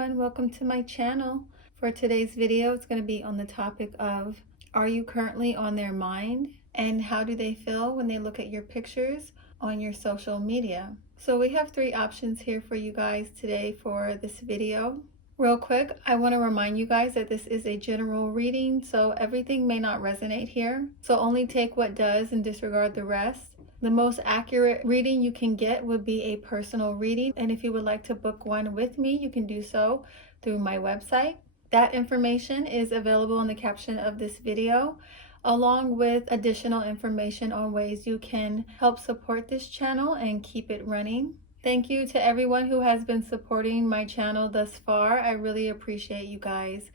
everyone, welcome to my channel. For today's video, it's going to be on the topic of, are you currently on their mind? And how do they feel when they look at your pictures on your social media? So we have 3 options here for you guys today for this video. Real quick, I want to remind you guys that this is a general reading, so everything may not resonate here. So only take what does and disregard the rest. The most accurate reading you can get would be a personal reading, and if you would like to book one with me, you can do so through my website. That information is available in the caption of this video, along with additional information on ways you can help support this channel and keep it running. Thank you to everyone who has been supporting my channel thus far. I really appreciate you guys.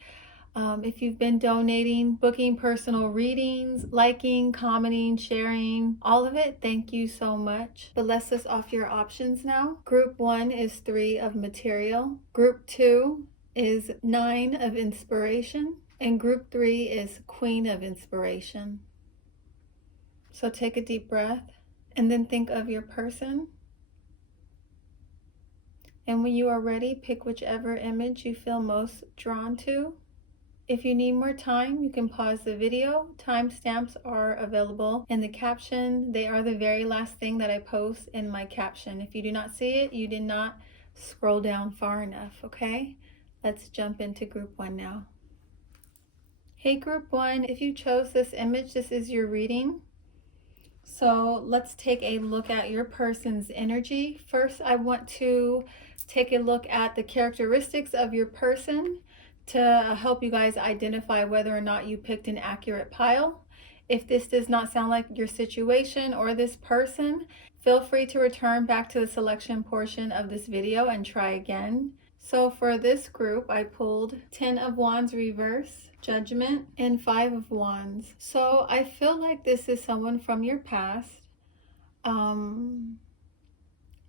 If you've been donating, booking personal readings, liking, commenting, sharing, all of it, thank you so much. But let's list off your options now. Group 1 is 3 of material. Group 2 is 9 of inspiration. And group 3 is Queen of Inspiration. So take a deep breath and then think of your person. And when you are ready, pick whichever image you feel most drawn to. If you need more time, you can pause the video. Timestamps are available in the caption. They are the very last thing that I post in my caption. If you do not see it, you did not scroll down far enough, okay? Let's jump into group 1 now. Hey group 1, if you chose this image, this is your reading. So let's take a look at your person's energy. First, I want to take a look at the characteristics of your person to help you guys identify whether or not you picked an accurate pile. If this does not sound like your situation or this person, feel free to return back to the selection portion of this video and try again. So for this group, I pulled 10 of Wands reverse, Judgment, and 5 of Wands. So I feel like this is someone from your past.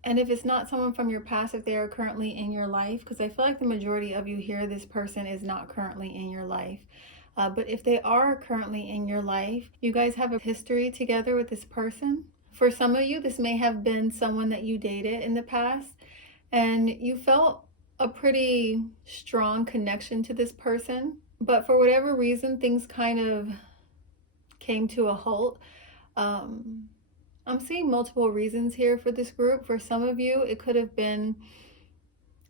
And if it's not someone from your past, if they are currently in your life, because I feel like the majority of you here, this person is not currently in your life. But if they are currently in your life, you guys have a history together with this person. For some of you, this may have been someone that you dated in the past, and you felt a pretty strong connection to this person. But for whatever reason, things kind of came to a halt. I'm seeing multiple reasons here for this group. For some of you, it could have been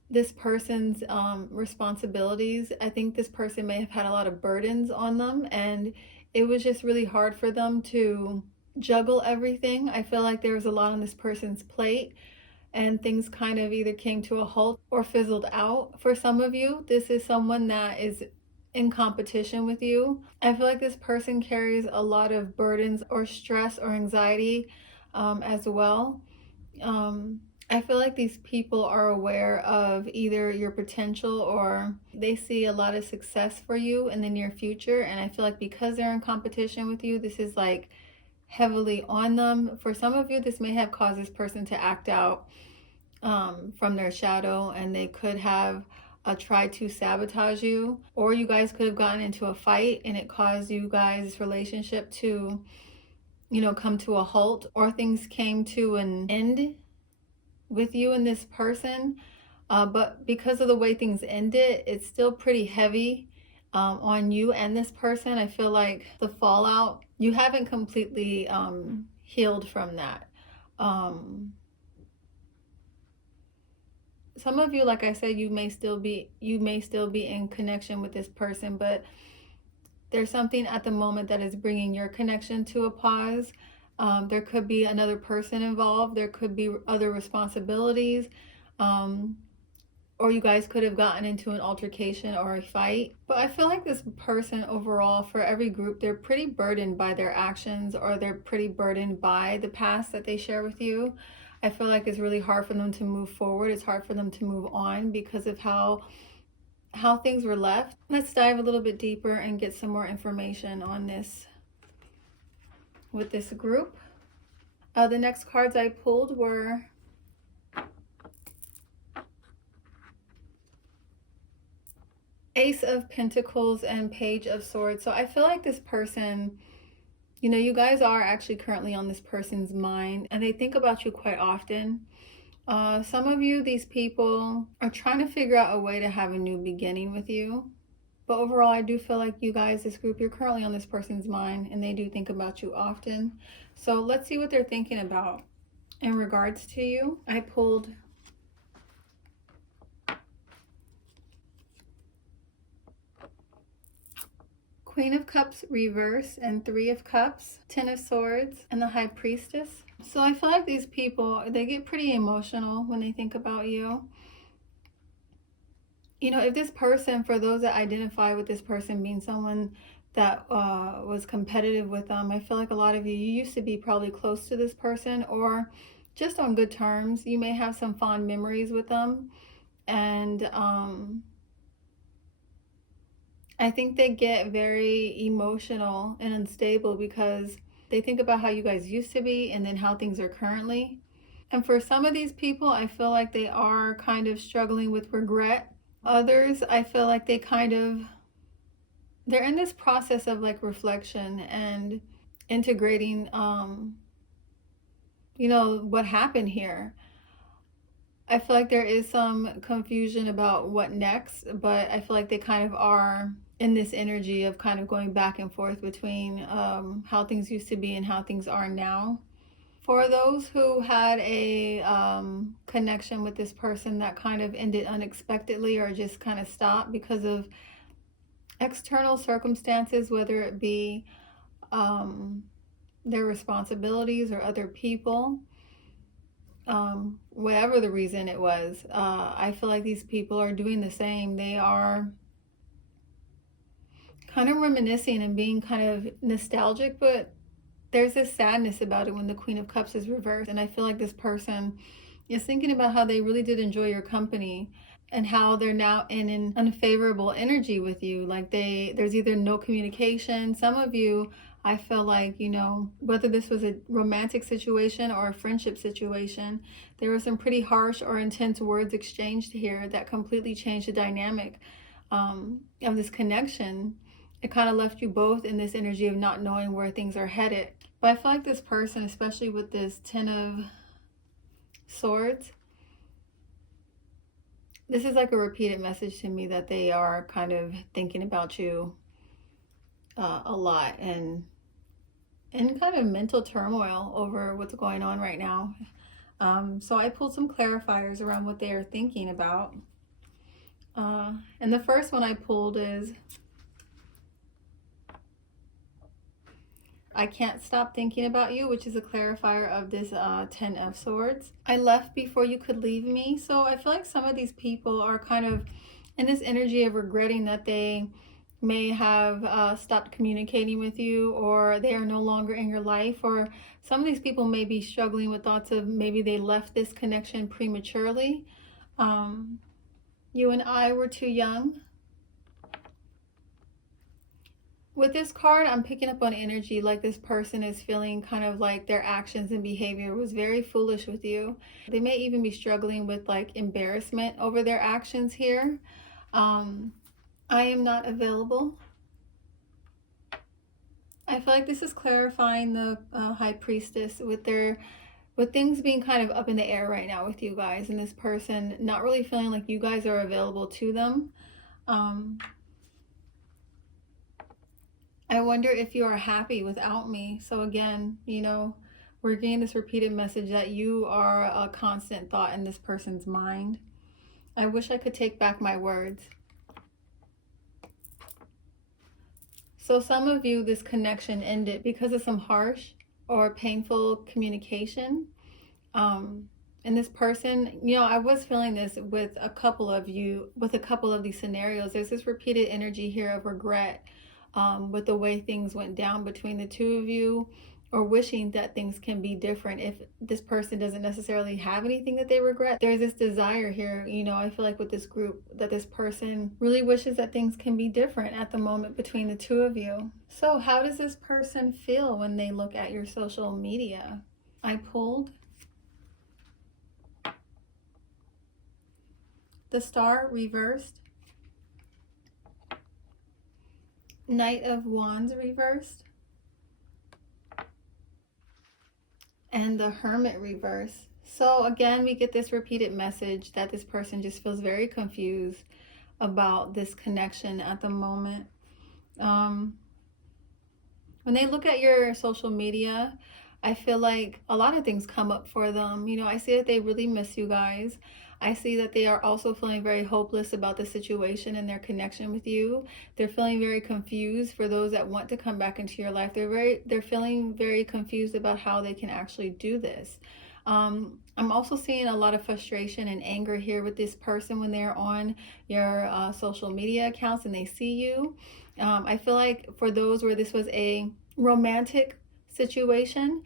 this person's responsibilities. I think this person may have had a lot of burdens on them, and it was just really hard for them to juggle everything. I feel like there was a lot on this person's plate, and things kind of either came to a halt or fizzled out. For some of you, this is someone that is in competition with you. I feel like this person carries a lot of burdens or stress or anxiety as well. I feel like these people are aware of either your potential or they see a lot of success for you in the near future. And I feel like because they're in competition with you, this is like heavily on them. For some of you, this may have caused this person to act out from their shadow, and they could have tried to sabotage you, or you guys could have gotten into a fight and it caused you guys' relationship to, come to a halt, or things came to an end with you and this person. But because of the way things ended, it's still pretty heavy on you and this person. I feel like the fallout, you haven't completely healed from that. Some of you, like I said, you may still be in connection with this person, but there's something at the moment that is bringing your connection to a pause. There could be another person involved. There could be other responsibilities, or you guys could have gotten into an altercation or a fight. But I feel like this person overall, for every group, they're pretty burdened by their actions, or they're pretty burdened by the past that they share with you. I feel like it's really hard for them to move forward. It's hard for them to move on because of how things were left. Let's dive a little bit deeper and get some more information on this with this group. The next cards I pulled were Ace of Pentacles and Page of Swords. So I feel like this person, you guys are actually currently on this person's mind, and they think about you quite often. Some of you, these people are trying to figure out a way to have a new beginning with you. But overall, I do feel like you guys, this group, you're currently on this person's mind and they do think about you often. So let's see what they're thinking about in regards to you. I pulled Queen of Cups reverse and Three of Cups, Ten of Swords, and the High Priestess. So I feel like these people, they get pretty emotional when they think about you. You know, if this person, for those that identify with this person being someone that was competitive with them, I feel like a lot of you used to be probably close to this person or just on good terms. You may have some fond memories with them. And I think they get very emotional and unstable because they think about how you guys used to be and then how things are currently. And for some of these people, I feel like they are kind of struggling with regret. Others, I feel like they're in this process of like reflection and integrating, you know, what happened here. I feel like there is some confusion about what next, but I feel like they kind of are in this energy of kind of going back and forth between how things used to be and how things are now. For those who had a connection with this person that kind of ended unexpectedly or just kind of stopped because of external circumstances, whether it be their responsibilities or other people, whatever the reason it was, I feel like these people are doing the same. They are kind of reminiscing and being kind of nostalgic, but there's this sadness about it when the Queen of Cups is reversed. And I feel like this person is thinking about how they really did enjoy your company and how they're now in an unfavorable energy with you. Like there's either no communication. Some of you, I feel like, you know, whether this was a romantic situation or a friendship situation, there were some pretty harsh or intense words exchanged here that completely changed the dynamic of this connection. It kind of left you both in this energy of not knowing where things are headed. But I feel like this person, especially with this Ten of Swords, this is like a repeated message to me that they are kind of thinking about you a lot and in kind of mental turmoil over what's going on right now. So I pulled some clarifiers around what they are thinking about. And the first one I pulled is, I can't stop thinking about you, which is a clarifier of this Ten of Swords. I left before you could leave me. So I feel like some of these people are kind of in this energy of regretting that they may have stopped communicating with you, or they are no longer in your life, or some of these people may be struggling with thoughts of maybe they left this connection prematurely. You and I were too young. With this card, I'm picking up on energy like this person is feeling kind of like their actions and behavior was very foolish with you. They may even be struggling with like embarrassment over their actions here. I am not available. I feel like this is clarifying the High Priestess with things being kind of up in the air right now with you guys, and this person not really feeling like you guys are available to them. I wonder if you are happy without me. So again, you know, we're getting this repeated message that you are a constant thought in this person's mind. I wish I could take back my words. So some of you, this connection ended because of some harsh or painful communication. And this person, you know, I was feeling this with a couple of you, with a couple of these scenarios. There's this repeated energy here of regret with the way things went down between the two of you, or wishing that things can be different. If this person doesn't necessarily have anything that they regret, there's this desire here, you know, I feel like with this group, that this person really wishes that things can be different at the moment between the two of you. So how does this person feel when they look at your social media? I pulled the Star reversed, Knight of Wands reversed, and the Hermit reversed. So again, we get this repeated message that this person just feels very confused about this connection at the moment. When they look at your social media, I feel like a lot of things come up for them. You know, I see that they really miss you guys. I see that they are also feeling very hopeless about the situation and their connection with you. They're feeling very confused for those that want to come back into your life. They're feeling very confused about how they can actually do this. I'm also seeing a lot of frustration and anger here with this person when they're on your social media accounts and they see you. I feel like for those where this was a romantic situation,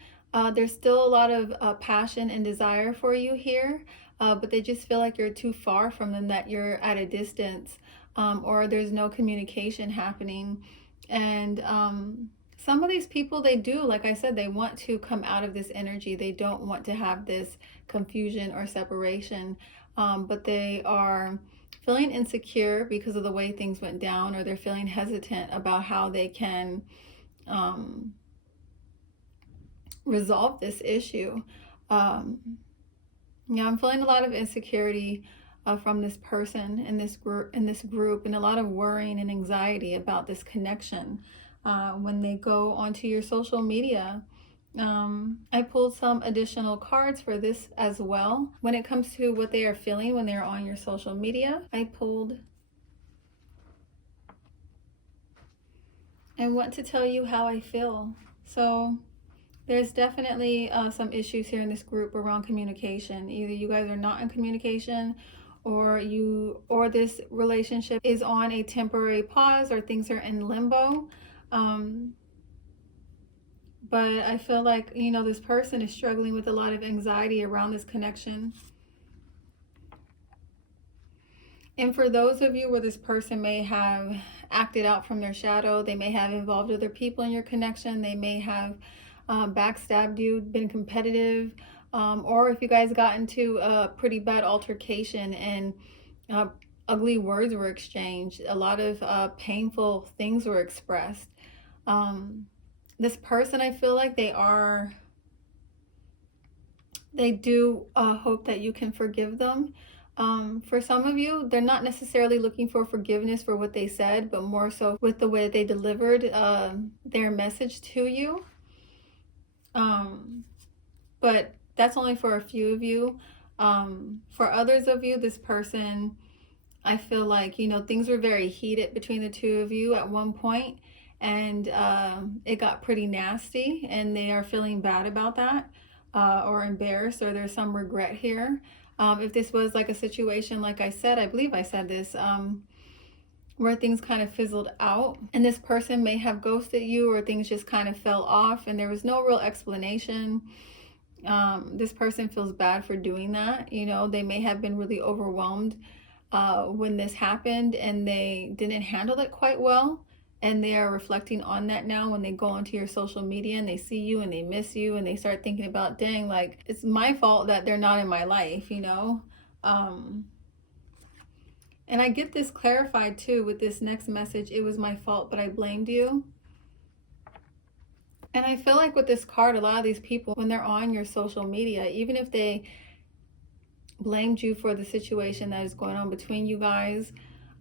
there's still a lot of passion and desire for you here, but they just feel like you're too far from them, that you're at a distance, or there's no communication happening. And some of these people, they do, like I said, they want to come out of this energy. They don't want to have this confusion or separation, but they are feeling insecure because of the way things went down, or they're feeling hesitant about how they can resolve this issue. Yeah, I'm feeling a lot of insecurity from this person in this group, and a lot of worrying and anxiety about this connection when they go onto your social media. I pulled some additional cards for this as well. When it comes to what they are feeling when they're on your social media, I pulled "I want to tell you how I feel." So there's definitely some issues here in this group around communication. Either you guys are not in communication, or this relationship is on a temporary pause, or things are in limbo. But I feel like, you know, this person is struggling with a lot of anxiety around this connection. And for those of you where this person may have acted out from their shadow, they may have involved other people in your connection, they may have backstabbed you, been competitive, or if you guys got into a pretty bad altercation and ugly words were exchanged, a lot of painful things were expressed. This person, I feel like they do hope that you can forgive them. For some of you, they're not necessarily looking for forgiveness for what they said, but more so with the way they delivered their message to you. But that's only for a few of you. For others of you, this person, I feel like, you know, things were very heated between the two of you at one point, and it got pretty nasty, and they are feeling bad about that, or embarrassed, or there's some regret here. If this was like a situation, like I said, I believe I said this, where things kind of fizzled out and this person may have ghosted you, or things just kind of fell off and there was no real explanation. This person feels bad for doing that. You know, they may have been really overwhelmed when this happened, and they didn't handle it quite well. And they are reflecting on that now when they go onto your social media and they see you and they miss you, and they start thinking about, dang, like, it's my fault that they're not in my life, you know? And I get this clarified too with this next message. It was my fault, but I blamed you. And I feel like with this card, a lot of these people, when they're on your social media, even if they blamed you for the situation that is going on between you guys,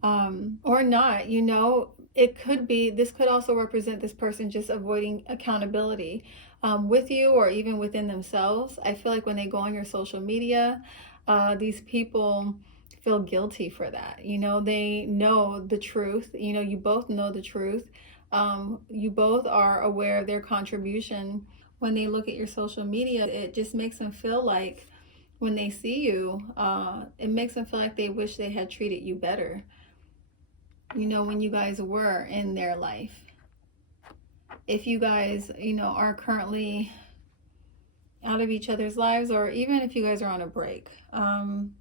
or not, you know, this could also represent this person just avoiding accountability with you, or even within themselves. I feel like when they go on your social media, these people feel guilty for that. You know, they know the truth. You know, you both know the truth. You both are aware of their contribution. When they look at your social media, it just makes them feel like, when they see you, it makes them feel like they wish they had treated you better, you know, when you guys were in their life. If you guys, you know, are currently out of each other's lives, or even if you guys are on a break. And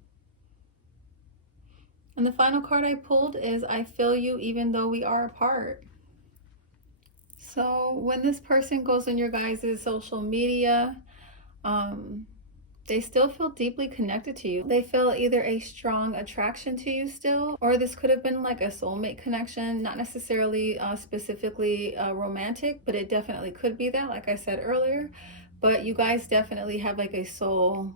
the final card I pulled is "I feel you even though we are apart." So when this person goes on your guys' social media, they still feel deeply connected to you. They feel either a strong attraction to you still, or this could have been like a soulmate connection, not necessarily specifically romantic, but it definitely could be that, like I said earlier. But you guys definitely have like a soul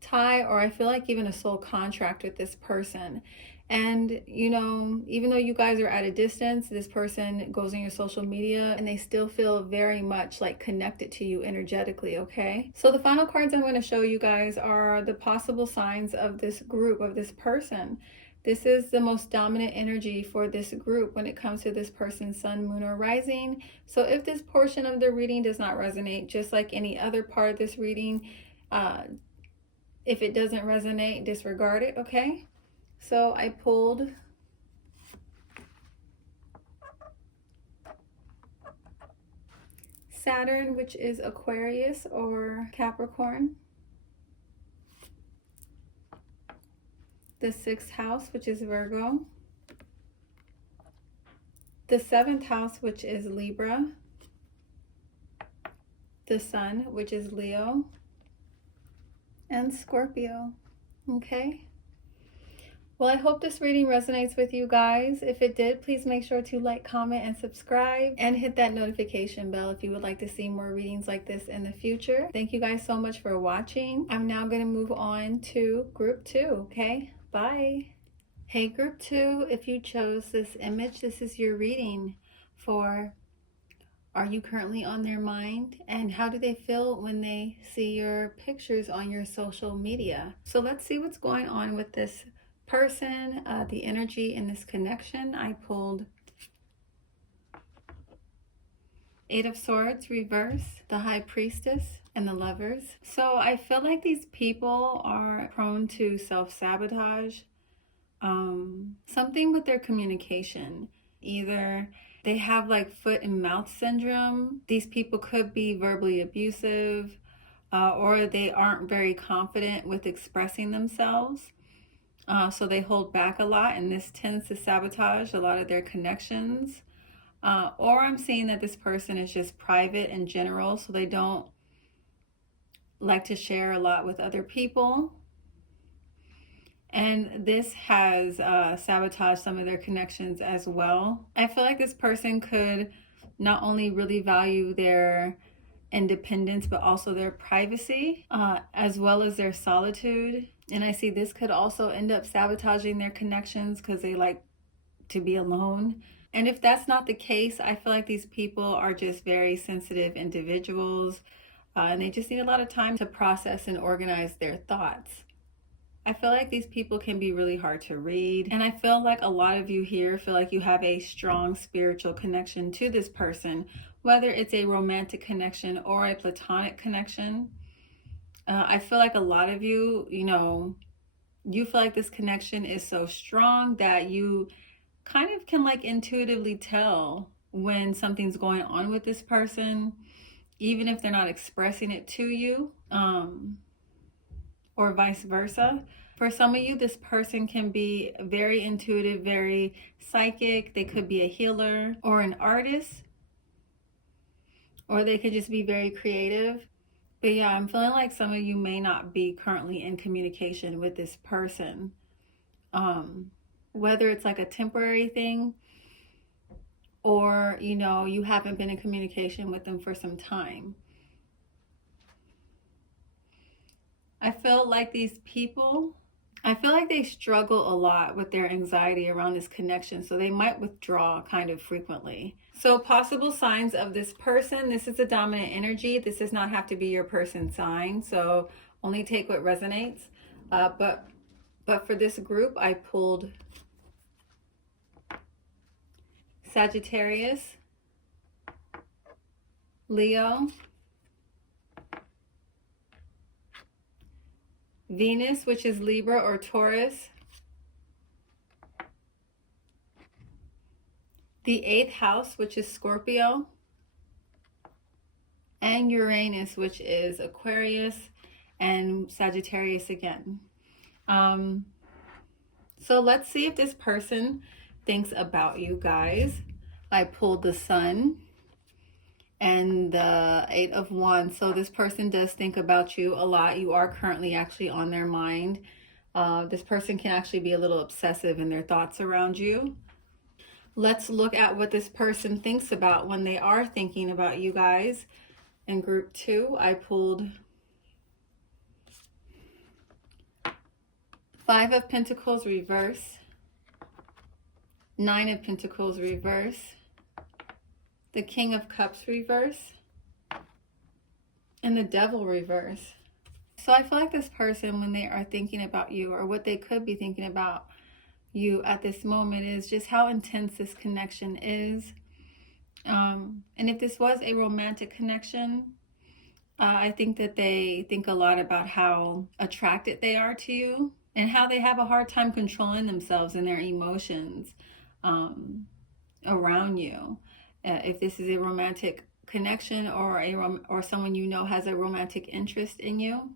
tie, or I feel like even a soul contract with this person. And you know, even though you guys are at a distance, this person goes on your social media and they still feel very much like connected to you energetically, okay? So the final cards I'm going to show you guys are the possible signs of this group, of this person. This is the most dominant energy for this group when it comes to this person's sun, moon, or rising. So if this portion of the reading does not resonate, just like any other part of this reading, if it doesn't resonate, disregard it, okay? So I pulled Saturn, which is Aquarius or Capricorn. The 6th house, which is Virgo. The 7th house, which is Libra. The Sun, which is Leo. And Scorpio. Okay. Well, I hope this reading resonates with you guys. If it did, please make sure to like, comment, and subscribe, and hit that notification bell if you would like to see more readings like this in the future. Thank you guys so much for watching. I'm now going to move on to group 2, okay? Bye. Hey, group 2, if you chose this image, this is your reading for are you currently on their mind, and how do they feel when they see your pictures on your social media? So let's see what's going on with this person, the energy in this connection. I pulled 8 of Swords reverse, the High Priestess, and the Lovers. So I feel like these people are prone to self-sabotage, something with their communication. Either they have like foot and mouth syndrome. These people could be verbally abusive, or they aren't very confident with expressing themselves. So they hold back a lot, and this tends to sabotage a lot of their connections. Or I'm seeing that this person is just private in general, so they don't like to share a lot with other people. And this has sabotaged some of their connections as well. I feel like this person could not only really value their independence, but also their privacy, as well as their solitude. And I see this could also end up sabotaging their connections because they like to be alone. And if that's not the case, I feel like these people are just very sensitive individuals, and they just need a lot of time to process and organize their thoughts. I feel like these people can be really hard to read, and I feel like a lot of you here feel like you have a strong spiritual connection to this person, whether it's a romantic connection or a platonic connection. I feel like a lot of you, you feel like this connection is so strong that you kind of can like intuitively tell when something's going on with this person, even if they're not expressing it to you, or vice versa. For some of you, this person can be very intuitive, very psychic. They could be a healer or an artist, or they could just be very creative. But yeah, I'm feeling like some of you may not be currently in communication with this person. Whether it's like a temporary thing, or you haven't been in communication with them for some time. I feel like these people, they struggle a lot with their anxiety around this connection, so they might withdraw kind of frequently. So possible signs of this person, this is a dominant energy. This does not have to be your person sign, so only take what resonates. But for this group, I pulled Sagittarius, Leo, Venus, which is Libra or Taurus, the 8th house, which is Scorpio, and Uranus, which is Aquarius, and Sagittarius again. So let's see if this person thinks about you guys. I pulled the Sun and the 8 of Wands. So this person does think about you a lot. You are currently actually on their mind. This person can actually be a little obsessive in their thoughts around you. Let's look at what this person thinks about when they are thinking about you guys. In group 2, I pulled Five of Pentacles reverse, Nine of Pentacles reverse, the King of Cups reverse, and the Devil reverse. So I feel like this person, when they are thinking about you, or what they could be thinking about you at this moment, is just how intense this connection is. And if this was a romantic connection, I think that they think a lot about how attracted they are to you and how they have a hard time controlling themselves and their emotions around you. If this is a romantic connection, or someone you know has a romantic interest in you,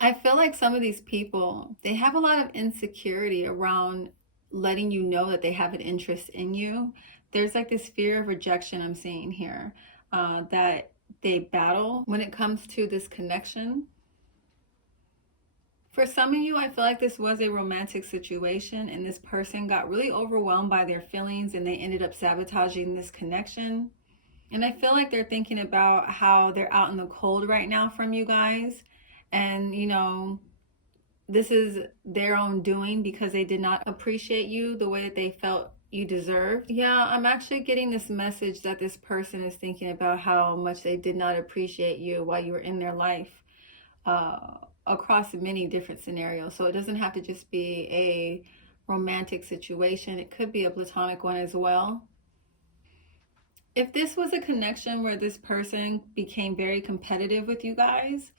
I feel like some of these people, they have a lot of insecurity around letting you know that they have an interest in you. There's like this fear of rejection I'm seeing here, that they battle when it comes to this connection. For some of you, I feel like this was a romantic situation and this person got really overwhelmed by their feelings and they ended up sabotaging this connection. And I feel like they're thinking about how they're out in the cold right now from you guys. And, you know, this is their own doing because they did not appreciate you the way that they felt you deserved. Yeah, I'm actually getting this message that this person is thinking about how much they did not appreciate you while you were in their life, across many different scenarios. So it doesn't have to just be a romantic situation. It could be a platonic one as well. If this was a connection where this person became very competitive with you guys,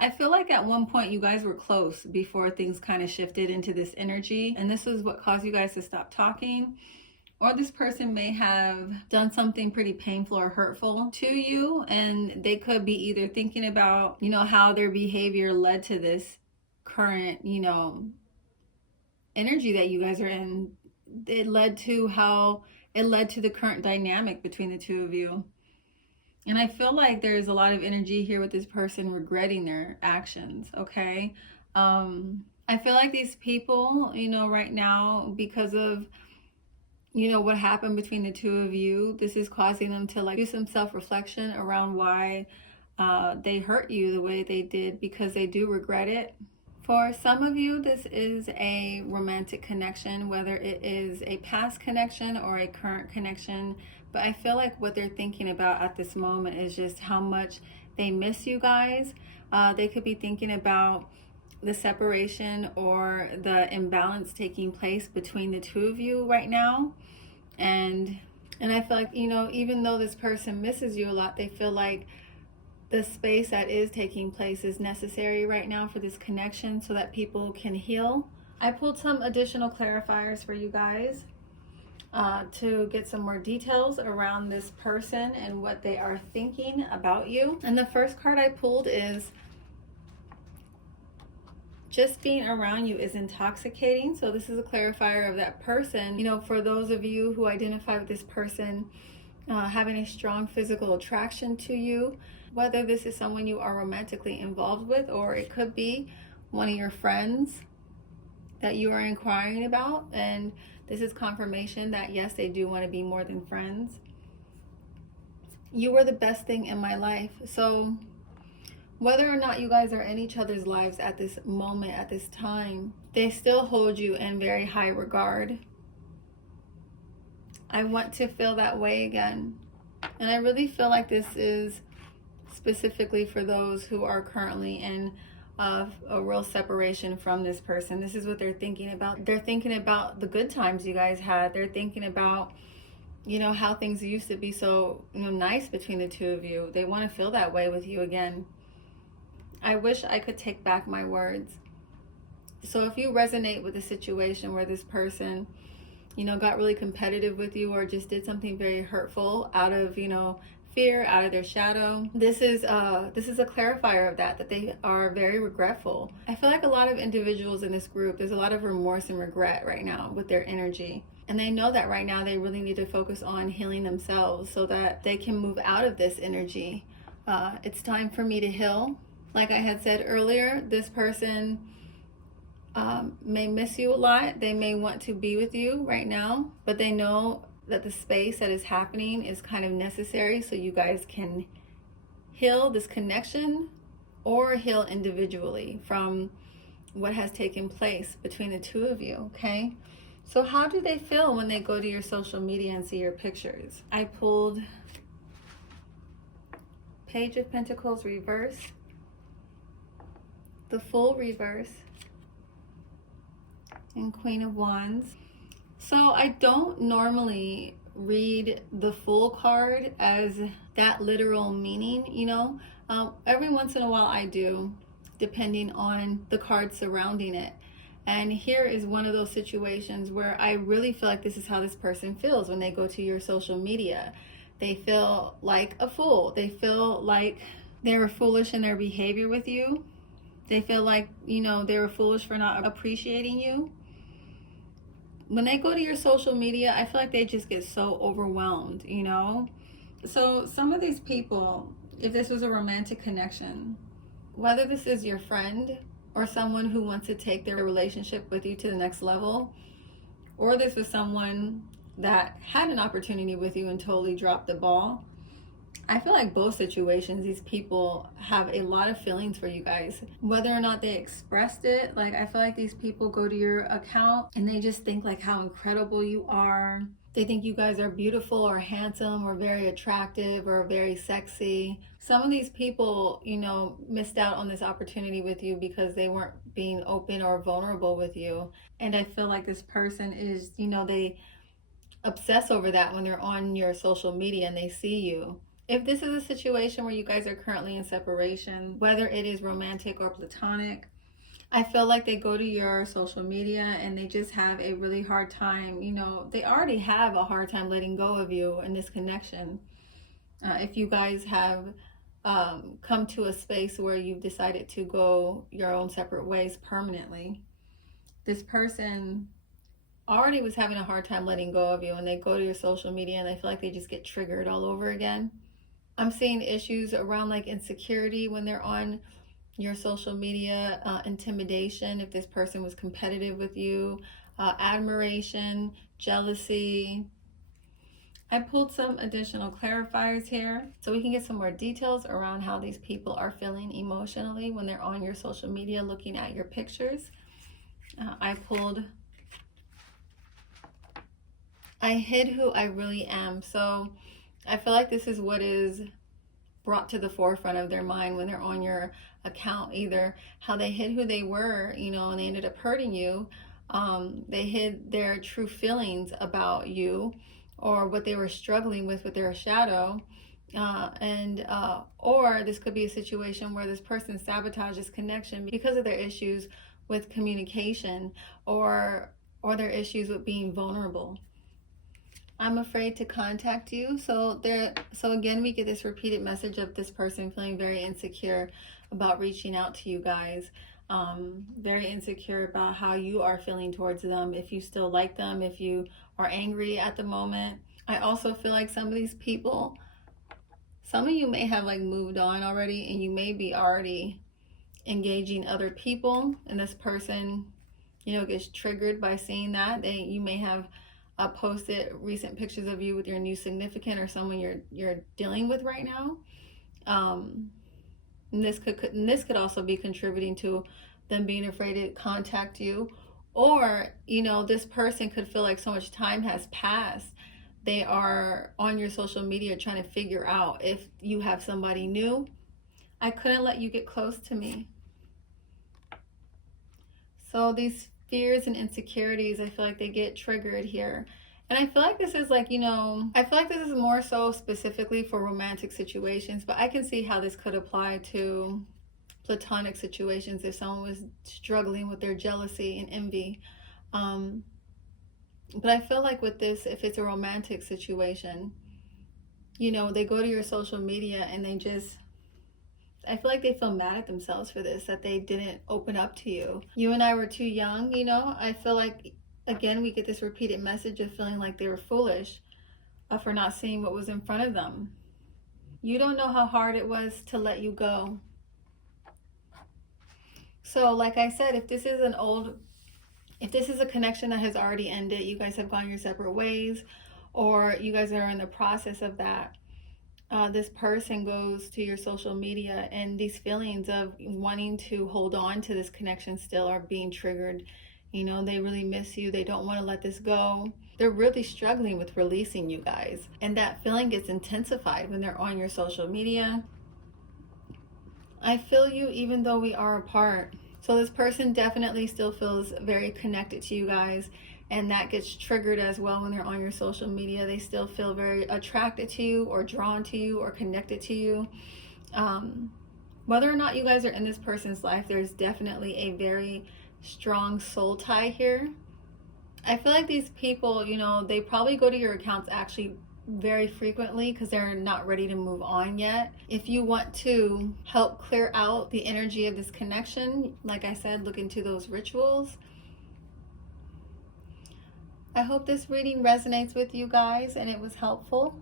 I feel like at one point you guys were close before things kind of shifted into this energy, and this is what caused you guys to stop talking. Or this person may have done something pretty painful or hurtful to you, and they could be either thinking about, you know, how their behavior led to this current, you know, energy that you guys are in. It led to the current dynamic between the two of you. And I feel like there's a lot of energy here with this person regretting their actions, okay? I feel like these people, you know, right now, because of, you know, what happened between the two of you, this is causing them to like do some self-reflection around why they hurt you the way they did, because they do regret it. For some of you, this is a romantic connection, whether it is a past connection or a current connection. But I feel like what they're thinking about at this moment is just how much they miss you guys. They could be thinking about the separation or the imbalance taking place between the two of you right now. And I feel like, you know, even though this person misses you a lot, they feel like the space that is taking place is necessary right now for this connection so that people can heal. I pulled some additional clarifiers for you guys to get some more details around this person and what they are thinking about you. And the first card I pulled is just being around you is intoxicating. So this is a clarifier of that person. You know, for those of you who identify with this person having a strong physical attraction to you, whether this is someone you are romantically involved with, or it could be one of your friends that you are inquiring about, and this is confirmation that yes, they do want to be more than friends. You were the best thing in my life. So whether or not you guys are in each other's lives at this moment, at this time, they still hold you in very high regard. I want to feel that way again. And I really feel like this is specifically for those who are currently in a real separation from this person. This is what they're thinking about. They're thinking about the good times you guys had. They're thinking about, you know, how things used to be so, you know, nice between the two of you. They want to feel that way with you again. I wish I could take back my words. So if you resonate with a situation where this person, you know, got really competitive with you or just did something very hurtful out of, you know, fear, out of their shadow, this is a clarifier of that they are very regretful. I feel like a lot of individuals in this group, there's a lot of remorse and regret right now with their energy. And they know that right now they really need to focus on healing themselves so that they can move out of this energy. It's time for me to heal. Like I had said earlier, this person may miss you a lot. They may want to be with you right now, but they know that the space that is happening is kind of necessary so you guys can heal this connection or heal individually from what has taken place between the two of you, okay? So how do they feel when they go to your social media and see your pictures? I pulled Page of Pentacles reverse, the Fool reverse, and Queen of Wands. So I don't normally read the Fool card as that literal meaning, you know. Every once in a while I do, depending on the card surrounding it. And here is one of those situations where I really feel like this is how this person feels when they go to your social media. They feel like a fool. They feel like they were foolish in their behavior with you. They feel like, you know, they were foolish for not appreciating you. When they go to your social media, I feel like they just get so overwhelmed, you know? So some of these people, if this was a romantic connection, whether this is your friend or someone who wants to take their relationship with you to the next level, or this was someone that had an opportunity with you and totally dropped the ball, I feel like both situations, these people have a lot of feelings for you guys. Whether or not they expressed it, like I feel like these people go to your account and they just think like how incredible you are. They think you guys are beautiful or handsome or very attractive or very sexy. Some of these people, you know, missed out on this opportunity with you because they weren't being open or vulnerable with you. And I feel like this person is, you know, they obsess over that when they're on your social media and they see you. If this is a situation where you guys are currently in separation, whether it is romantic or platonic, I feel like they go to your social media and they just have a really hard time. You know, they already have a hard time letting go of you in this connection. If you guys have come to a space where you've decided to go your own separate ways permanently, this person already was having a hard time letting go of you, and they go to your social media and they feel like they just get triggered all over again. I'm seeing issues around like insecurity when they're on your social media, intimidation if this person was competitive with you, admiration, jealousy. I pulled some additional clarifiers here so we can get some more details around how these people are feeling emotionally when they're on your social media looking at your pictures. I hid who I really am. So I feel like this is what is brought to the forefront of their mind when they're on your account, either how they hid who they were, you know, and they ended up hurting you. They hid their true feelings about you or what they were struggling with their shadow. Or this could be a situation where this person sabotages connection because of their issues with communication or their issues with being vulnerable. I'm afraid to contact you. So again, we get this repeated message of this person feeling very insecure about reaching out to you guys. Very insecure about how you are feeling towards them, if you still like them, if you are angry at the moment. I also feel like some of these people, some of you may have like moved on already, and you may be already engaging other people, and this person, you know, gets triggered by seeing that. You may have posted recent pictures of you with your new significant or someone you're dealing with right now. And this could also be contributing to them being afraid to contact you. Or, you know, this person could feel like so much time has passed. They are on your social media trying to figure out if you have somebody new. I couldn't let you get close to me. So these fears and insecurities, I feel like they get triggered here. And I feel like this is like, you know, I feel like this is more so specifically for romantic situations, but I can see how this could apply to platonic situations if someone was struggling with their jealousy and envy. But I feel like with this, if it's a romantic situation, you know, they go to your social media and I feel like they feel mad at themselves for this, that they didn't open up to you. You and I were too young, you know. I feel like, again, we get this repeated message of feeling like they were foolish for not seeing what was in front of them. You don't know how hard it was to let you go. So like I said, if this is a connection that has already ended, you guys have gone your separate ways, or you guys are in the process of that, This person goes to your social media and these feelings of wanting to hold on to this connection still are being triggered. You know, they really miss you. They don't want to let this go. They're really struggling with releasing you guys. And that feeling gets intensified when they're on your social media. I feel you even though we are apart. So this person definitely still feels very connected to you guys, and that gets triggered as well when they're on your social media. They still feel very attracted to you or drawn to you or connected to you. Whether or not you guys are in this person's life, there's definitely a very strong soul tie here. I feel like these people, you know, they probably go to your accounts actually very frequently because they're not ready to move on yet. If you want to help clear out the energy of this connection, like I said, look into those rituals. I hope this reading resonates with you guys and it was helpful.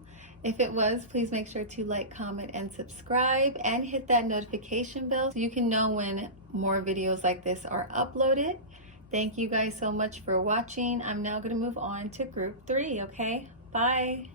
If it was, please make sure to like, comment, and subscribe, and hit that notification bell so you can know when more videos like this are uploaded. Thank you guys so much for watching. I'm now going to move on to group 3, okay? Bye.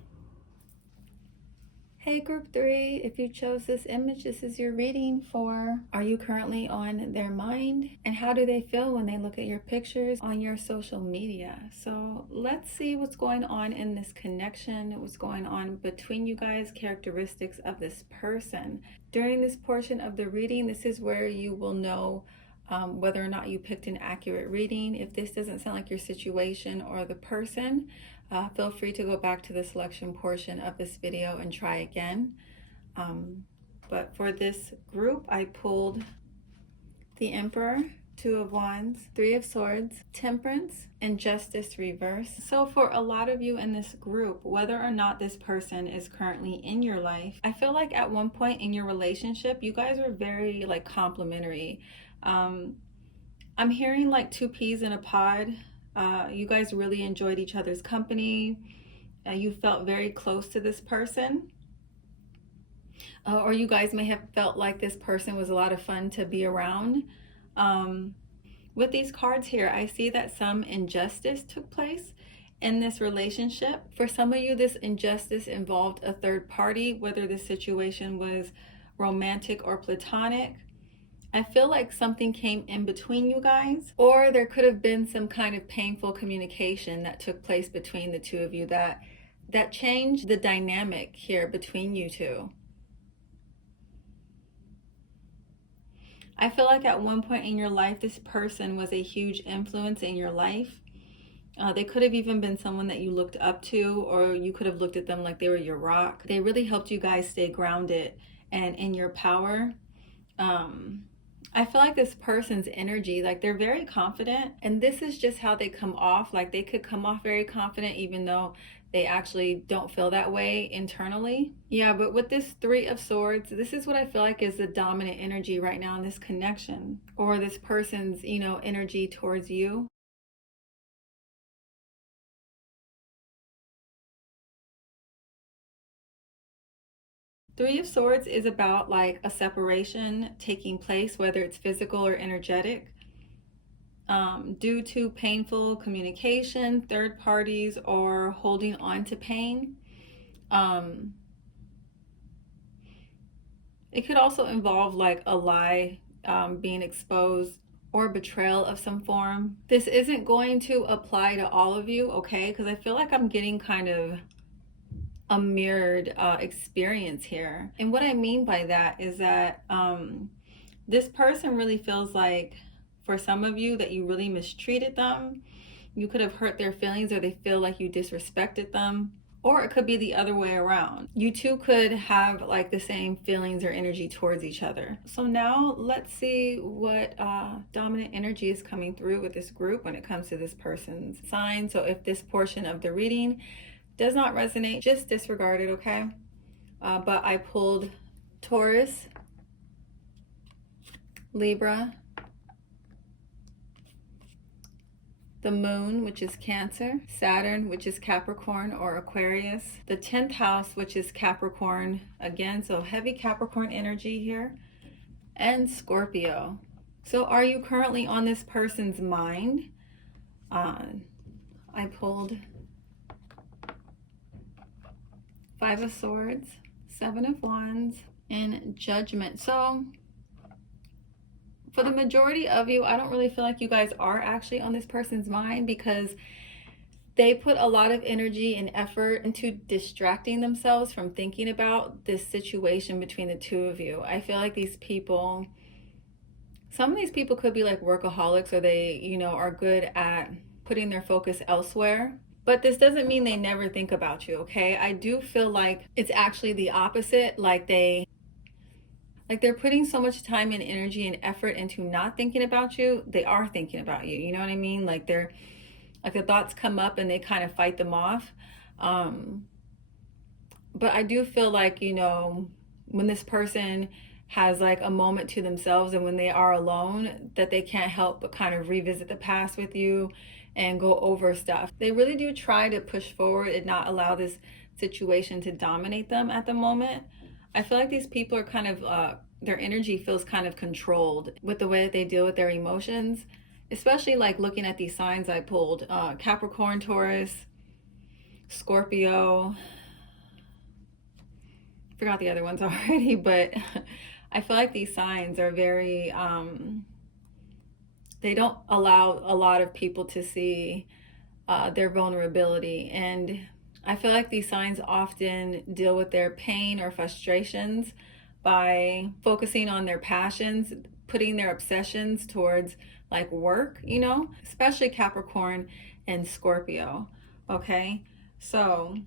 Hey group 3, if you chose this image, this is your reading for, are you currently on their mind? And how do they feel when they look at your pictures on your social media? So let's see what's going on in this connection, what's going on between you guys, characteristics of this person. During this portion of the reading, this is where you will know whether or not you picked an accurate reading. If this doesn't sound like your situation or the person, feel free to go back to the selection portion of this video and try again. But for this group, I pulled the Emperor, 2 of Wands, 3 of Swords, Temperance, and Justice reverse. So for a lot of you in this group, whether or not this person is currently in your life, I feel like at one point in your relationship, you guys were very like complementary. I'm hearing like 2 peas in a pod. You guys really enjoyed each other's company. You felt very close to this person. Or you guys may have felt like this person was a lot of fun to be around. With these cards here, I see that some injustice took place in this relationship. For some of you, this injustice involved a third party, whether the situation was romantic or platonic. I feel like something came in between you guys, or there could have been some kind of painful communication that took place between the 2 of you that changed the dynamic here between you 2. I feel like at one point in your life, this person was a huge influence in your life. They could have even been someone that you looked up to, or you could have looked at them like they were your rock. They really helped you guys stay grounded and in your power. I feel like this person's energy, like they're very confident, and this is just how they come off. Like they could come off very confident even though they actually don't feel that way internally. Yeah, but with this 3 of Swords, this is what I feel like is the dominant energy right now in this connection, or this person's, you know, energy towards you. Three of Swords is about like a separation taking place, whether it's physical or energetic, due to painful communication, third parties, or holding on to pain. It could also involve like a lie being exposed, or betrayal of some form. This isn't going to apply to all of you, okay? Because I feel like I'm getting kind of a mirrored experience here. And what I mean by that is that this person really feels like, for some of you, that you really mistreated them. You could have hurt their feelings, or they feel like you disrespected them. Or it could be the other way around. You 2 could have like the same feelings or energy towards each other. So now let's see what dominant energy is coming through with this group when it comes to this person's sign. So if this portion of the reading does not resonate, just disregard it, okay? But I pulled Taurus, Libra, the Moon, which is Cancer, Saturn, which is Capricorn or Aquarius, the 10th house, which is Capricorn again, so heavy Capricorn energy here, and Scorpio. So are you currently on this person's mind? I pulled 5 of Swords, Seven of Wands, and Judgment. So for the majority of you, I don't really feel like you guys are actually on this person's mind, because they put a lot of energy and effort into distracting themselves from thinking about this situation between the two of you. I feel like these people, some of these people could be like workaholics, or they, you know, are good at putting their focus elsewhere. But this doesn't mean they never think about you, okay? I do feel like it's actually the opposite. Like they're putting so much time and energy and effort into not thinking about you. They are thinking about you. You know what I mean? Like the thoughts come up and they kind of fight them off. But I do feel like, you know, when this person has like a moment to themselves and when they are alone, that they can't help but kind of revisit the past with you and go over stuff. They really do try to push forward and not allow this situation to dominate them at the moment. I feel like these people are kind of, their energy feels kind of controlled with the way that they deal with their emotions, especially like looking at these signs I pulled, Capricorn, Taurus, Scorpio. Forgot the other ones already, but I feel like these signs are very, they don't allow a lot of people to see their vulnerability. And I feel like these signs often deal with their pain or frustrations by focusing on their passions, putting their obsessions towards like work, you know, especially Capricorn and Scorpio. Okay, so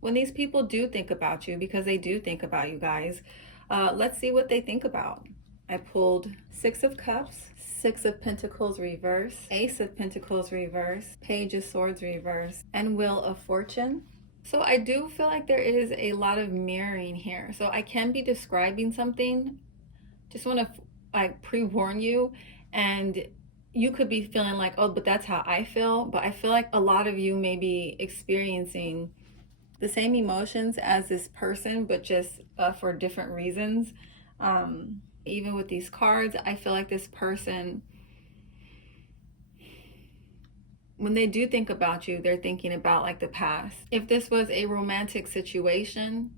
when these people do think about you, because they do think about you guys, let's see what they think about. I pulled Six of Cups, Six of Pentacles reverse, Ace of Pentacles reverse, Page of Swords reverse, and Wheel of Fortune. So I do feel like there is a lot of mirroring here. So I can be describing something. Just want to like pre-warn you, and you could be feeling like, oh, but that's how I feel. But I feel like a lot of you may be experiencing the same emotions as this person, but just for different reasons. Even with these cards, I feel like this person, when they do think about you, they're thinking about like the past. If this was a romantic situation,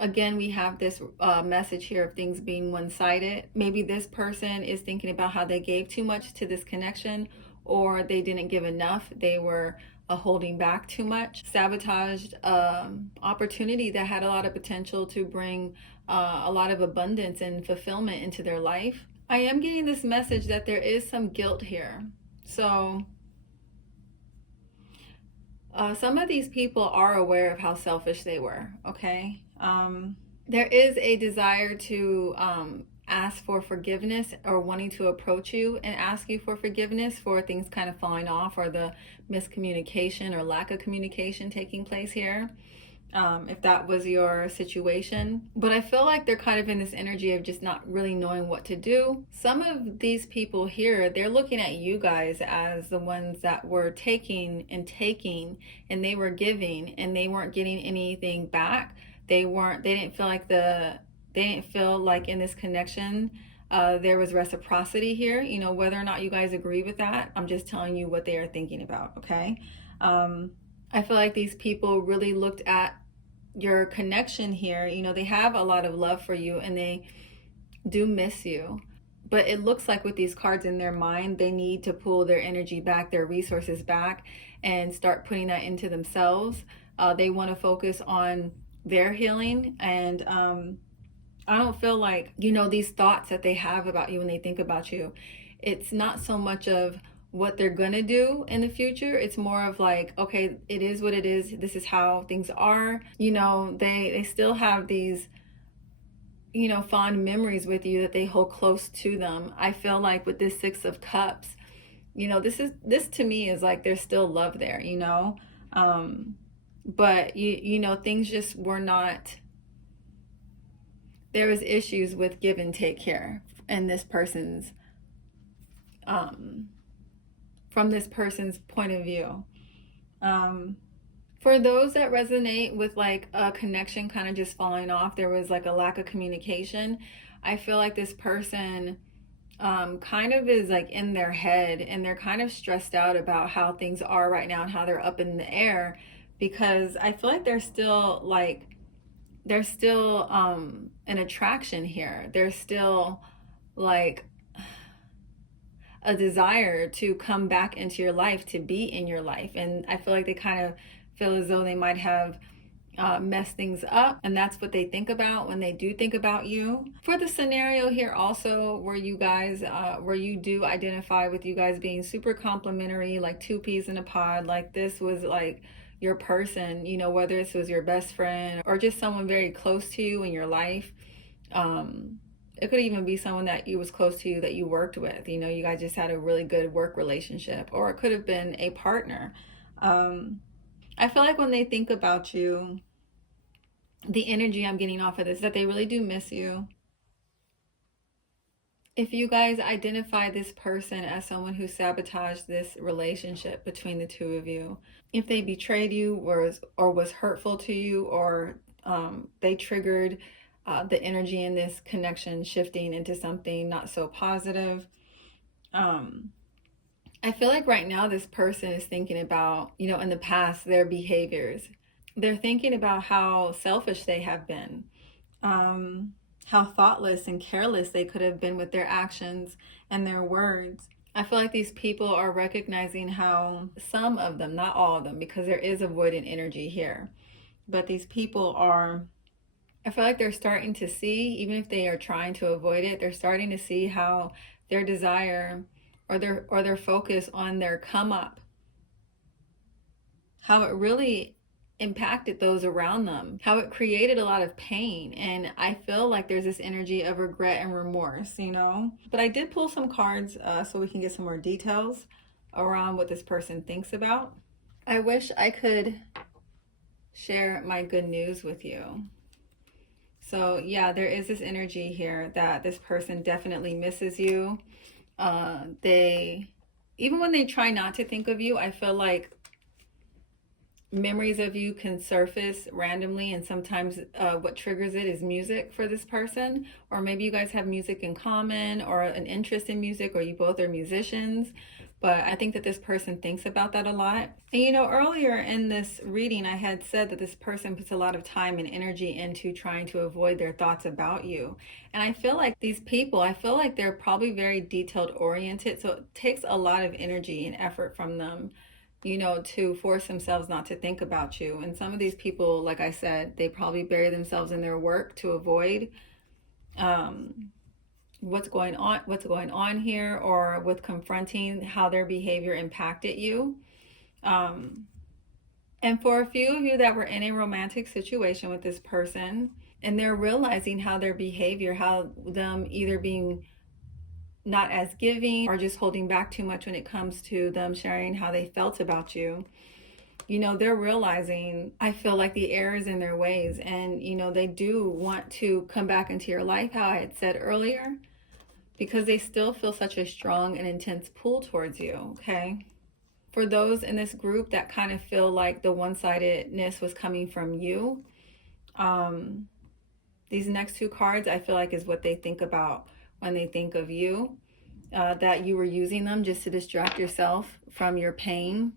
again, we have this message here of things being one-sided. Maybe this person is thinking about how they gave too much to this connection, or they didn't give enough. They were holding back too much, sabotaged opportunity that had a lot of potential to bring a lot of abundance and fulfillment into their life. I am getting this message that there is some guilt here. So some of these people are aware of how selfish they were, okay? There is a desire to ask for forgiveness, or wanting to approach you and ask you for forgiveness for things kind of falling off, or the miscommunication or lack of communication taking place here, if that was your situation. But I feel like they're kind of in this energy of just not really knowing what to do. Some of these people here, they're looking at you guys as the ones that were taking, and they were giving, and they weren't getting anything back. They didn't feel like in this connection there was reciprocity here. You know, whether or not you guys agree with that, I'm just telling you what they are thinking about, okay? I feel like these people really looked at your connection here. You know, they have a lot of love for you and they do miss you. But it looks like with these cards in their mind, they need to pull their energy back, their resources back, and start putting that into themselves. They want to focus on their healing. And I don't feel like, you know, these thoughts that they have about you when they think about you, it's not so much of what they're gonna do in the future. It's more of like, okay, it is what it is. This is how things are. You know, they still have these, you know, fond memories with you that they hold close to them. I feel like with this Six of Cups, you know, this to me is like there's still love there, you know. But you know, things just were not, there was issues with give and take here in this person's from this person's point of view. For those that resonate with like a connection kind of just falling off, there was like a lack of communication. I feel like this person kind of is like in their head, and they're kind of stressed out about how things are right now and how they're up in the air, because I feel like they're still like there's still an attraction here. There's still like a desire to come back into your life, to be in your life. And I feel like they kind of feel as though they might have mess things up, and that's what they think about when they do think about you. For the scenario here also where you guys where you do identify with you guys being super complimentary, like two peas in a pod, like this was like your person, you know, whether this was your best friend or just someone very close to you in your life. It could even be someone that you was close to you that you worked with, you know, you guys just had a really good work relationship, or it could have been a partner. I feel like when they think about you, the energy I'm getting off of this is that they really do miss you. If you guys identify this person as someone who sabotaged this relationship between the two of you, if they betrayed you or was hurtful to you, or they triggered the energy in this connection shifting into something not so positive, I feel like right now this person is thinking about, you know, in the past, their behaviors. They're thinking about how selfish they have been, how thoughtless and careless they could have been with their actions and their words. I feel like these people are recognizing how some of them, not all of them, because there is avoidant energy here, but these people are, I feel like they're starting to see, even if they are trying to avoid it, they're starting to see how their desire or their focus on their come up, how it really impacted those around them, how it created a lot of pain. And I feel like there's this energy of regret and remorse, you know. But I did pull some cards so we can get some more details around what this person thinks about. I wish I could share my good news with you. So yeah, there is this energy here that this person definitely misses you. They, even when they try not to think of you, I feel like memories of you can surface randomly, and sometimes what triggers it is music for this person, or maybe you guys have music in common or an interest in music, or you both are musicians. But I think that this person thinks about that a lot. And you know, earlier in this reading I had said that this person puts a lot of time and energy into trying to avoid their thoughts about you. And I feel like these people, I feel like they're probably very detailed oriented, so it takes a lot of energy and effort from them, you know, to force themselves not to think about you. And some of these people, like I said, they probably bury themselves in their work to avoid what's going on here, or with confronting how their behavior impacted you. And for a few of you that were in a romantic situation with this person, and they're realizing how their behavior, how them either being not as giving or just holding back too much when it comes to them sharing how they felt about you, you know, they're realizing, I feel like, the errors in their ways. And, you know, they do want to come back into your life, how I had said earlier, because they still feel such a strong and intense pull towards you, okay? For those in this group that kind of feel like the one-sidedness was coming from you, these next two cards, I feel like, is what they think about when they think of you, that you were using them just to distract yourself from your pain.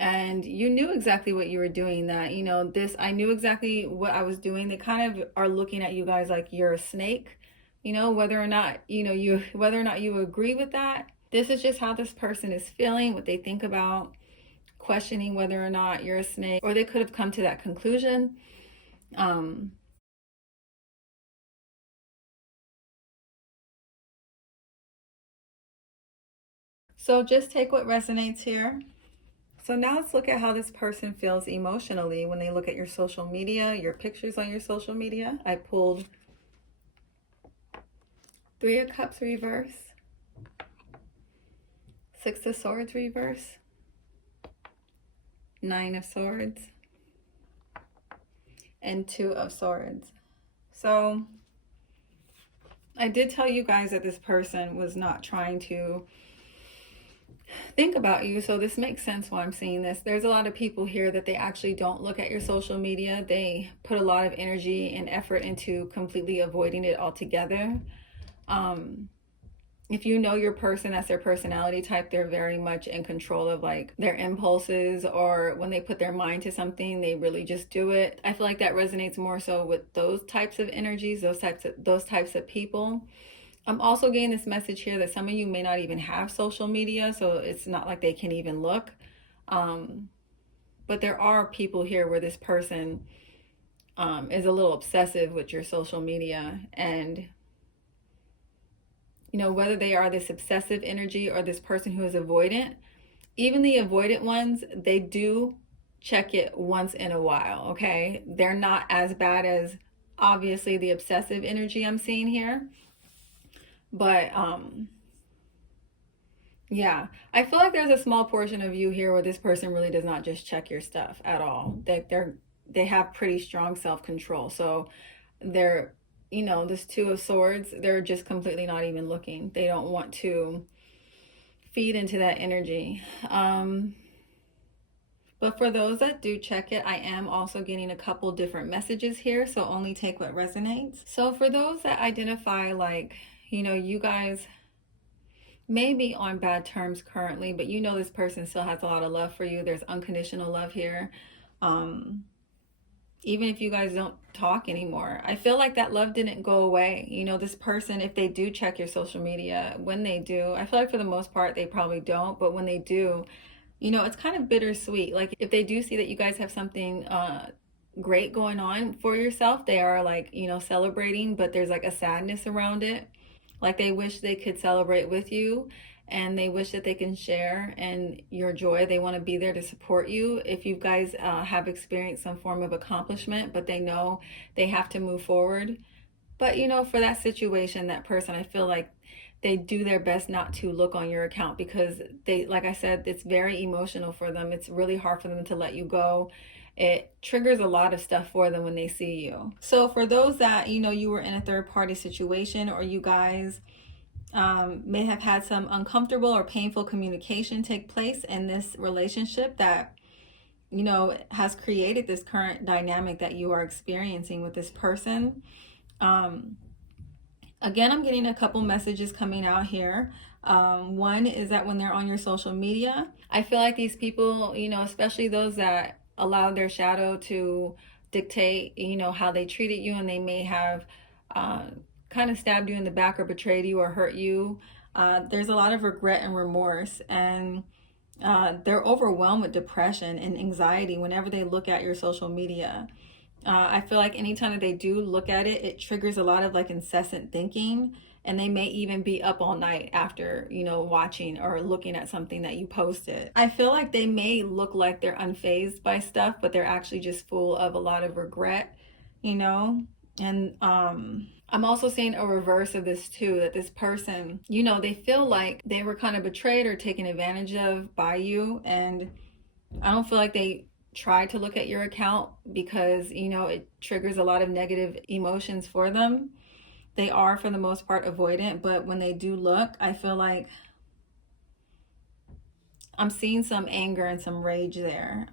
And you knew exactly what you were doing, that, you know, this, I knew exactly what I was doing. They kind of are looking at you guys like you're a snake, you know, whether or not, you know, whether or not you agree with that. This is just how this person is feeling, what they think about, questioning whether or not you're a snake, or they could have come to that conclusion. So just take what resonates here. So now let's look at how this person feels emotionally when they look at your social media, your pictures on your social media. I pulled Three of Cups reverse, Six of Swords reverse, Nine of Swords, and Two of Swords. So I did tell you guys that this person was not trying to think about you, so this makes sense why I'm seeing this. There's a lot of people here that they actually don't look at your social media. They put a lot of energy and effort into completely avoiding it altogether. if you know your person, that's their personality type, they're very much in control of like their impulses, or when they put their mind to something, they really just do it. I feel like that resonates more so with those types of energies, those types of people. I'm also getting this message here that some of you may not even have social media, so it's not like they can even look. But there are people here where this person is a little obsessive with your social media, and whether they are this obsessive energy or this person who is avoidant, even the avoidant ones, they do check it once in a while, okay? They're not as bad as obviously the obsessive energy I'm seeing here. But yeah, I feel like there's a small portion of you here where this person really does not just check your stuff at all. They have pretty strong self-control. So they're, this Two of Swords, they're just completely not even looking. They don't want to feed into that energy. But for those that do check it, I am also getting a couple different messages here, so only take what resonates. So for those that identify like, you guys may be on bad terms currently, but this person still has a lot of love for you. There's unconditional love here. Even if you guys don't talk anymore, I feel like that love didn't go away. This person, if they do check your social media, when they do, I feel like for the most part they probably don't, but when they do, it's kind of bittersweet. Like if they do see that you guys have something great going on for yourself, they are like, celebrating, but there's like a sadness around it. Like they wish they could celebrate with you, and they wish that they can share in your joy. They want to be there to support you if you guys have experienced some form of accomplishment, but they know they have to move forward. But for that situation, that person, I feel like they do their best not to look on your account, because they, like I said, it's very emotional for them. It's really hard for them to let you go. It triggers a lot of stuff for them when they see you. So for those that, you were in a third party situation, or you guys may have had some uncomfortable or painful communication take place in this relationship that, has created this current dynamic that you are experiencing with this person. Again, I'm getting a couple messages coming out here. One is that when they're on your social media, I feel like these people, especially those that allowed their shadow to dictate, how they treated you, and they may have kind of stabbed you in the back or betrayed you or hurt you. There's a lot of regret and remorse, and they're overwhelmed with depression and anxiety whenever they look at your social media. I feel like anytime that they do look at it, it triggers a lot of like incessant thinking, and they may even be up all night after, watching or looking at something that you posted. I feel like they may look like they're unfazed by stuff, but they're actually just full of a lot of regret, and I'm also seeing a reverse of this too, that this person, they feel like they were kind of betrayed or taken advantage of by you, and I don't feel like they try to look at your account because it triggers a lot of negative emotions for them. They are for the most part avoidant, but when they do look, I feel like I'm seeing some anger and some rage there.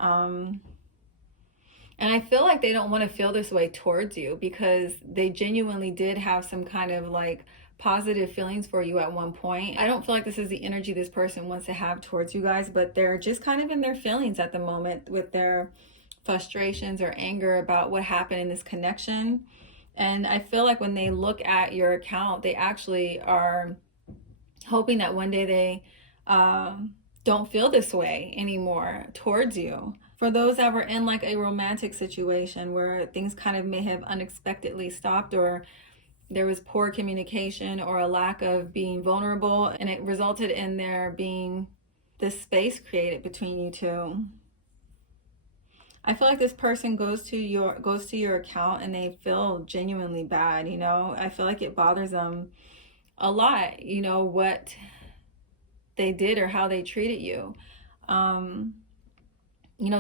And I feel like they don't want to feel this way towards you, because they genuinely did have some kind of like positive feelings for you at one point. I don't feel like this is the energy this person wants to have towards you guys, but they're just kind of in their feelings at the moment with their frustrations or anger about what happened in this connection. And I feel like when they look at your account, they actually are hoping that one day they don't feel this way anymore towards you. For those that were in like a romantic situation where things kind of may have unexpectedly stopped, or there was poor communication or a lack of being vulnerable, and it resulted in there being this space created between you two. I feel like this person goes to your account and they feel genuinely bad, I feel like it bothers them a lot, what they did or how they treated you.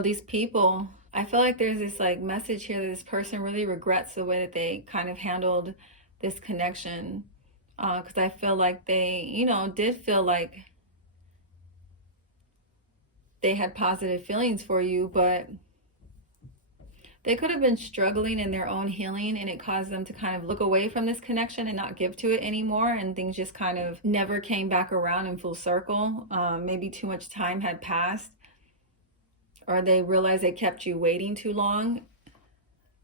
These people, I feel like there's this like message here that this person really regrets the way that they kind of handled this connection, because I feel like they, did feel like they had positive feelings for you, but They could have been struggling in their own healing, and it caused them to kind of look away from this connection and not give to it anymore, and things just kind of never came back around in full circle. Maybe too much time had passed, or they realized they kept you waiting too long,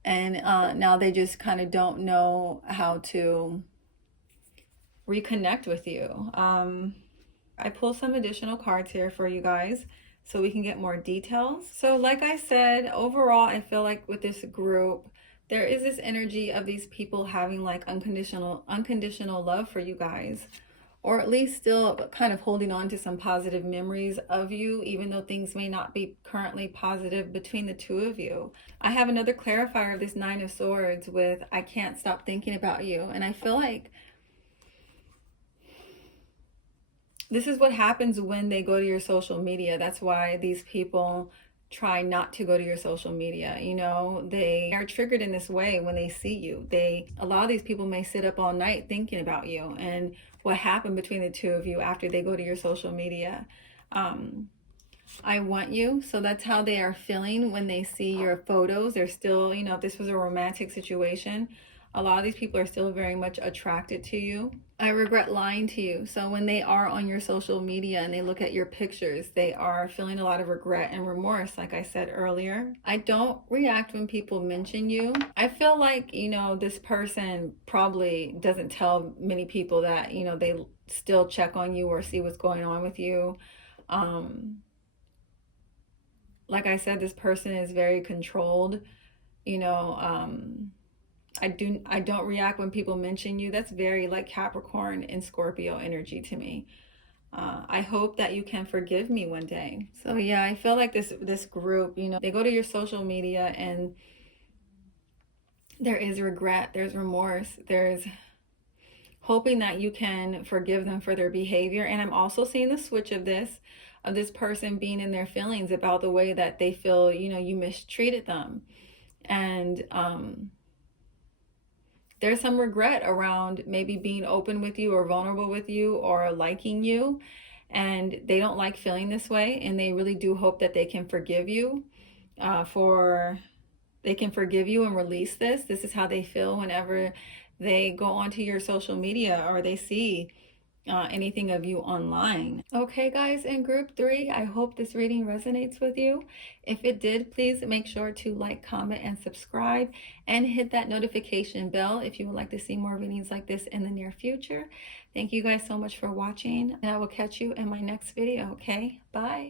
and now they just kind of don't know how to reconnect with you. I pulled some additional cards here for you guys so we can get more details. So like I said, overall, I feel like with this group, there is this energy of these people having like unconditional love for you guys, or at least still kind of holding on to some positive memories of you, even though things may not be currently positive between the two of you. I have another clarifier of this Nine of Swords with I can't stop thinking about you. And I feel like this is what happens when they go to your social media. That's why these people try not to go to your social media. You know, they are triggered in this way when they see you. A lot of these people may sit up all night thinking about you and what happened between the two of you after they go to your social media. I want you. So that's how they are feeling when they see your photos. They're still, you know, if this was a romantic situation, a lot of these people are still very much attracted to you. I regret lying to you. So when they are on your social media and they look at your pictures, they are feeling a lot of regret and remorse, like I said earlier. I don't react when people mention you. I feel like, you know, this person probably doesn't tell many people that, you know, they still check on you or see what's going on with you. Like I said, this person is very controlled, you know. I don't react when people mention you. That's very like Capricorn and Scorpio energy to me. I hope that you can forgive me one day. So yeah, I feel like this group, you know, they go to your social media and there is regret, there's remorse, there's hoping that you can forgive them for their behavior. And I'm also seeing the switch of this person being in their feelings about the way that they feel, you know, you mistreated them. And there's some regret around maybe being open with you or vulnerable with you or liking you, and they don't like feeling this way, and they really do hope that they can forgive you and release this. This is how they feel whenever they go onto your social media or they see anything of you online. Okay, guys, in group 3, I hope this reading resonates with you. If it did, please make sure to like, comment, and subscribe, and hit that notification bell if you would like to see more readings like this in the near future. Thank you guys so much for watching, and I will catch you in my next video. Okay, bye.